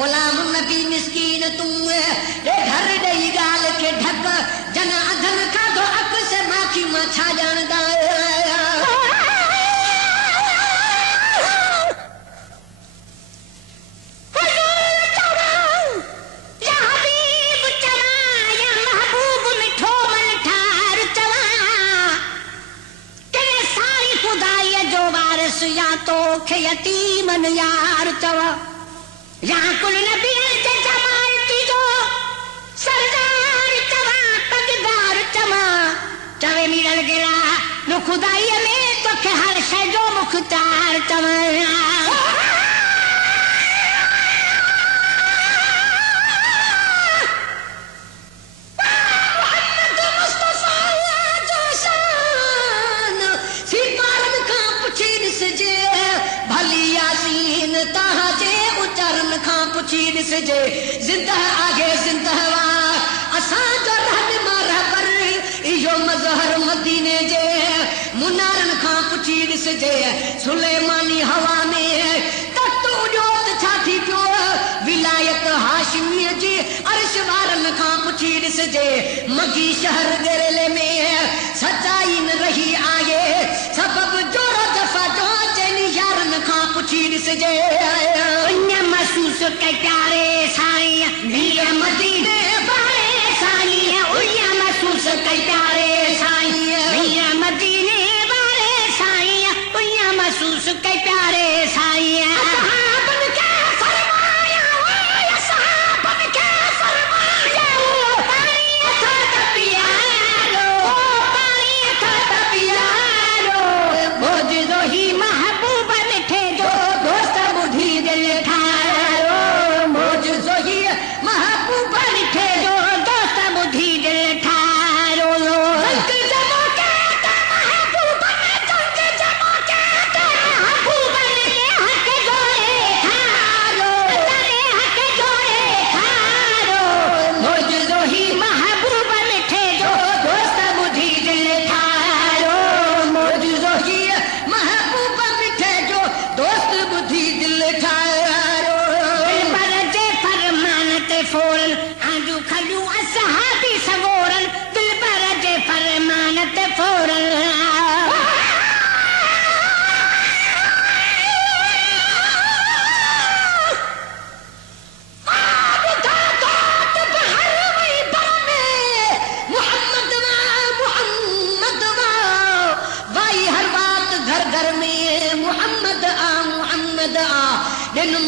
गुलाम नबी मिस्कीन तू घर ॾेई ॻाल्हि खे ढक जन अधन खाधो अक से माखी मां छा ॼाणदा या तो खे यतीमन यार चवा या कुल नबी के जमाल जो सरदार चवा पगदार चवा चवे मिलण गेला नो खुदाई में तो के हर शय जो मुख्तार चवा जे जिंदा आगे जिंदा असां जो रहनुमा रहबर इहो मज़हर मदीने जे मुनारन खां पुछी ॾिसजे सुलेमानी हवा में तत्तू ॼोत छा थी पियो विलायत हाशिमीअ जी अर्श वारनि खां पुछी ॾिसजे मगी शहर गेरले में सचाई न रही आहे सबब जोरो दफ़ा जो चइनी यारनि खां पुछी ॾिसजे महसूस के प्यारे साईं मीर मदीने वाले साईं उया महसूस के प्यारे साईं मीर मदीने वाले साईं उया महसूस के प्यारे साईं सहाबन के फरमाया ओए सहाबन के फरमाया पानी था पियारो पानी था पियारो मोजो ही महबूब मिठे जो दोस्त बुधी दिल था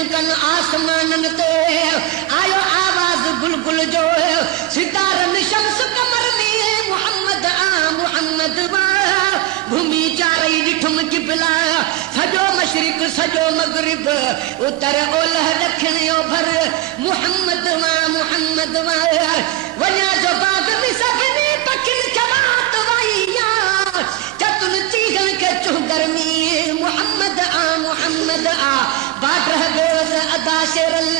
आसमान ते आयो आवाज गुलगुल जो सितारन शम्स कमर में मोहम्मद मोहम्मद भूमि चारई ॾिठुम किबला सजो मशरिक सजो मगरिब उत्तर ओलह ॾखिण ओभर मोहम्मद मोहम्मद वञा जो बाग में सभिनी पखियुनि गर्मी मोहम्मद आ बाडर बेवस अदा शेरल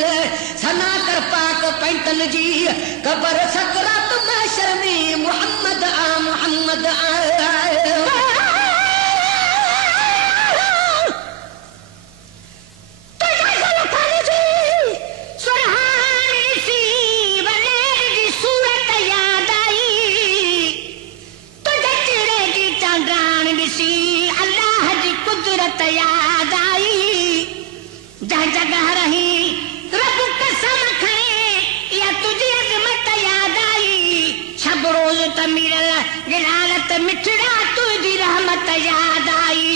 सना कर पाक पैंतन जी कबर सकरात महशर में मोहम्मद आ याद आई जह जगह रही रब कसम खड़े या तुझे अजमत याद आई सब रोज तमीरल गिलालत मिठड़ा तुझी रहमत याद आई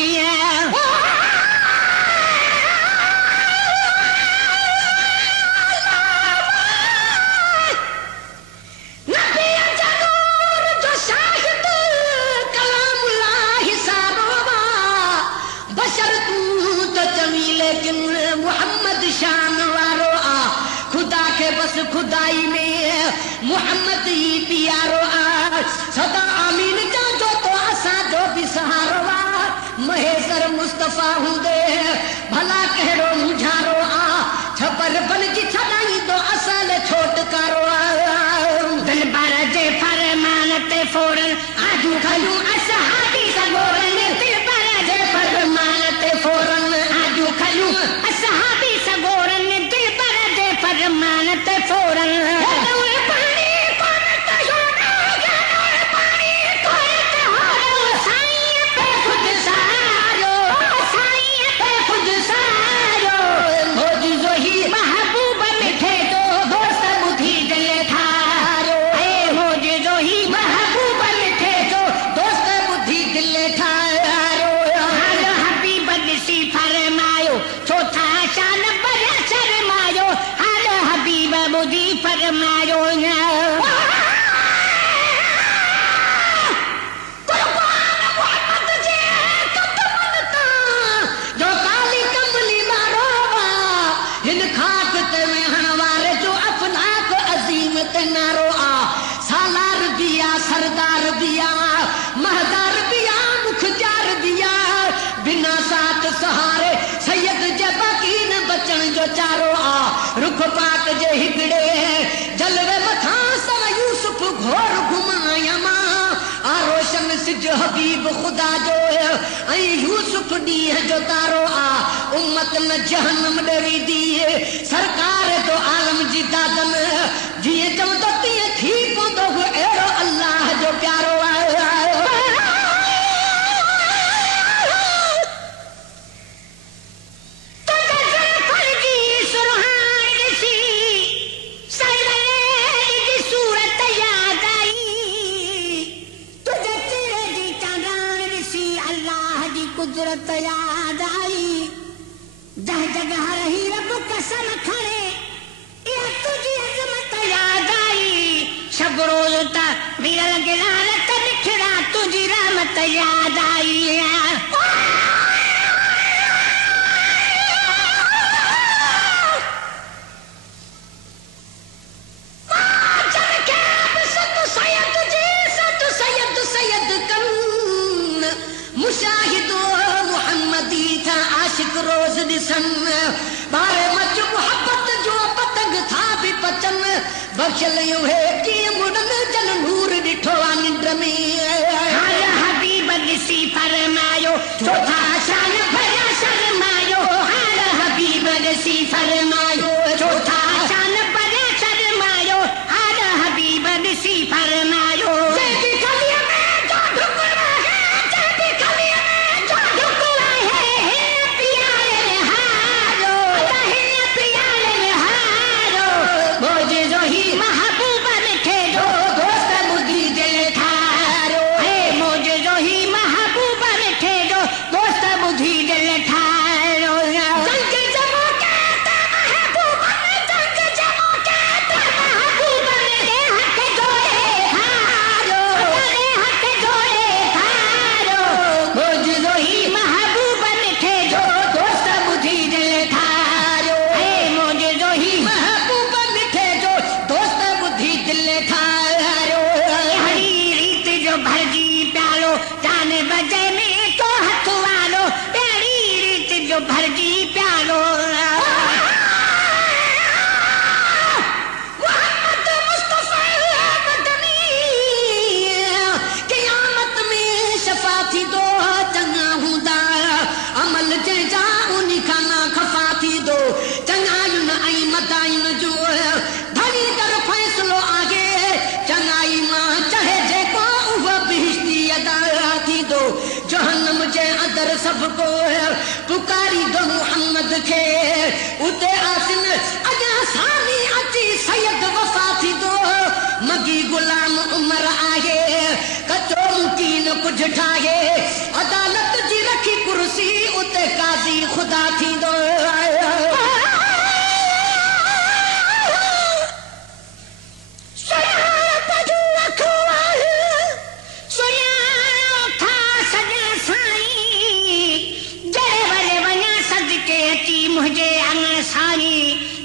मोहम्मद शान वारो आ खुदा के बस खुदाई में मोहम्मद ही प्यारो आ सदा आमीन जो तो असा जो भी सहारो आ महेशर मुस्तफा हुंदे भला कहरो मुझारो आ छपर बन की छदाई तो असल छोटकारो आ दिल बार जे फरमान ते फौरन आजू खलू असहाबी सगोरन दिल बार जे फरमान ते फौरन आजू खलू असहाबी सगोरन दिल पर दे फरमान ते फौरन पानी पानत सोना जानवर पानी तोरत हो साईं पे खुद सारो साईं पे खुद सारो मोजो ही महबूब मिठे तो दोस्त बुद्धि दिल थारो ए मोजो ही महबूब मिठे तो दोस्त बुद्धि दिल थारो हाल हबीब दिसी फरमायो चौथा शान पर शर्मायो हाल हबीब बुद्धि फरमायो जो काली कमली मारो हिन खाक ते वेहण वारे जो अफलाक अजीम ते नारो आ सालार दिया सरदार दिया महदार दिया मुखजार दिया बिना साथ सहारे सैयद जे बाकीन बचन जो चारो आ रुख पाक जे हिगड़े जलवे मथा सर यूसुफ घोर घुमाया मां आ रोशन सिज हबीब खुदा जो ऐ यूसुफ ॾींहं जो तारो आ उम्मत न जहन्नम ॾरी दिए सरकार जो आलम जी दादन जीअं चवंदो तीअं थी पवंदो अहिड़ो अल्लाह जो प्यारो कुदरत याद आई जह जगह रही रब कसम खड़े या तुझी अजमत याद आई सब रोज ता मिरल गिलालत निखड़ा तुझी रहमत याद आई मुशाहिदो मोहम्मदी था आशिक रोज दिसन बारे मच मोहब्बत जो पतंग था भी पचन बख्शल है कि मुड़न जन नूर डिठो निंड में हाल हबीब दिसी फरमायो चौथा शान भया शर्मायो हाल हबीब दिसी फरमायो चौथा शान भया शर्मायो हाल हबीब दिसी फरमायो महबूब मिठे जो दोस्त बुद्धि दिल थारो जो भरजी प्यालो मोहम्मद मुस्तफा मदनी क़यामत में शफा थी दो चङा हूंदा अमल जंहिंजा उन खां न खफ़ा थी दो चङायुनि ऐं मदायुनि जो धनी कर फ़ैसिलो आहे चङाई मां चाहे जेको उहो बिहिश्ती अदा थी दो जहन्नम जे अंदरि सभु को पुकारी दो मुहम्मद खे उते आसिन अॻियां सामी अची सैयद वफ़ा थी दो मगी गुलाम उमर आहे कचो मुकीन कुझु ठाहे अदालत जी रखी कुर्सी उते काज़ी ख़ुदा थींदो मुझे अंग साई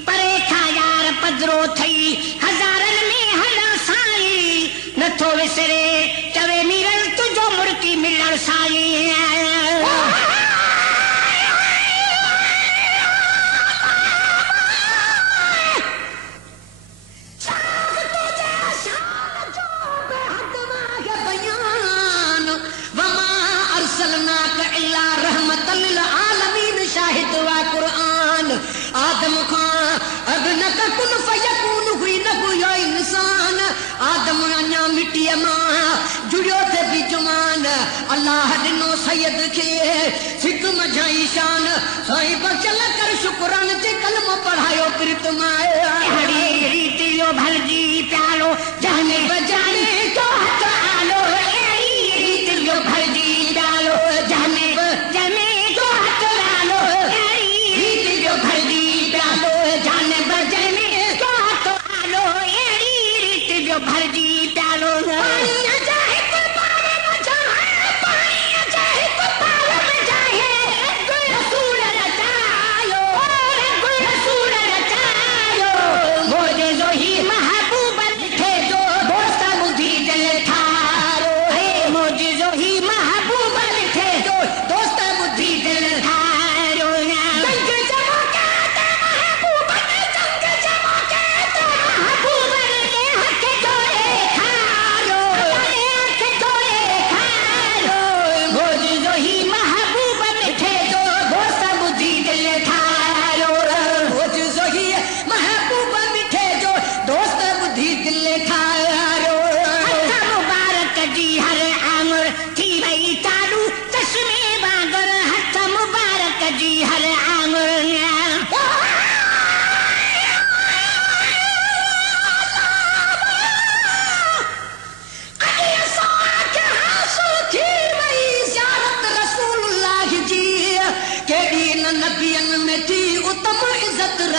परे खां यार पधरो थई हज़ारनि में हल साई नथो विसरे चवे मीरल तुझो मुर्की मिलण साई आदम खां अॻु न क कुन फयकून हुई न हुयो इंसान आदम अञा मिटीअ मां जुड़ियो थे बि जुमान अल्लाह ॾिनो सैयद खे सिक मझाई शान साईं बचल कर शुकुरान जे कलमो पढ़ायो प्रीतमा रीति जो भलजी प्यालो जाने बजाने जो हथ आलो रीति जो भलजी प्यालो जाने बजाने जो हथ आलो रीति जो भलजी प्यालो जाने बजाने जो हथ आलो रीति जो भलजी प्यालो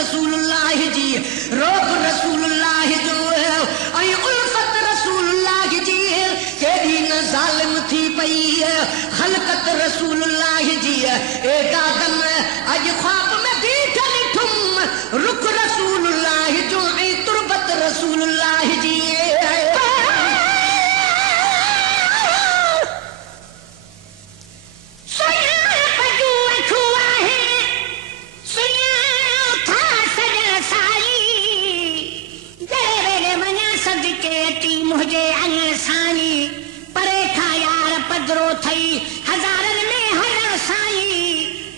रसूलुल्लाह जी रोब रसूलुल्लाह जो ऐं उल्फत रसूलुल्लाह जी केॾी न ज़ालिम थी पई ख़लक़त रसूलुल्लाह जी एॾा दम अॼु ख्वाब में बीठ ॾिठुमि रुख रसूलुल्लाह जो ऐं तुरबत रसूलुल्लाह जी मुझे अंग साई परे खां यार पधरो थई हज़ारनि में हल साई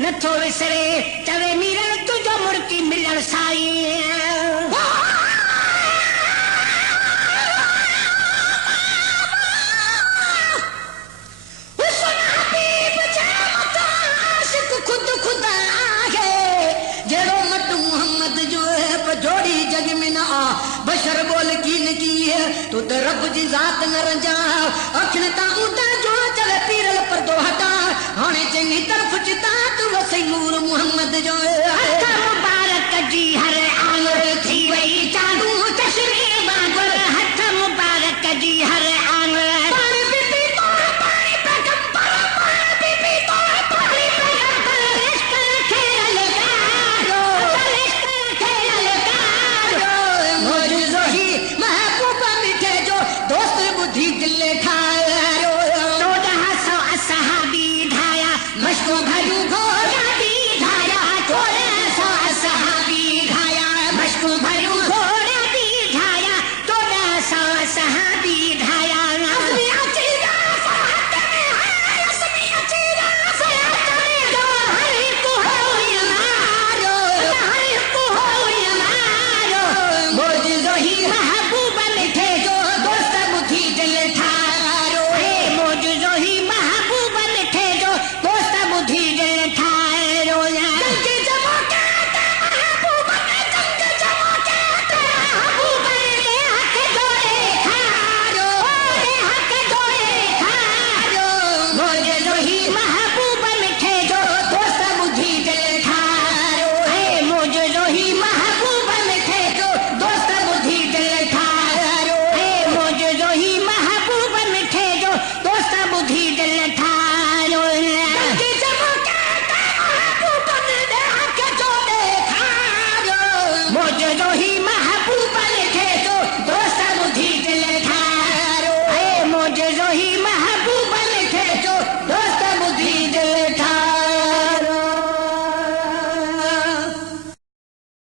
नथो विसरे चवे मीरल तुझो मुर्की मिलण साई बशर बोल की न की तू तो रब जी जात न रंजा अखिन ता उदा जो चले पीरल पर्दो हटा हाणे चंगी तरफ चिता तू वसई नूर मोहम्मद जो मुबारक जी हर आंगुर थी वई चालू चश्मे वांगुर हथ मुबारक जी हर आंगुर मशको भरू घोड़ा भी ॿुधी दिल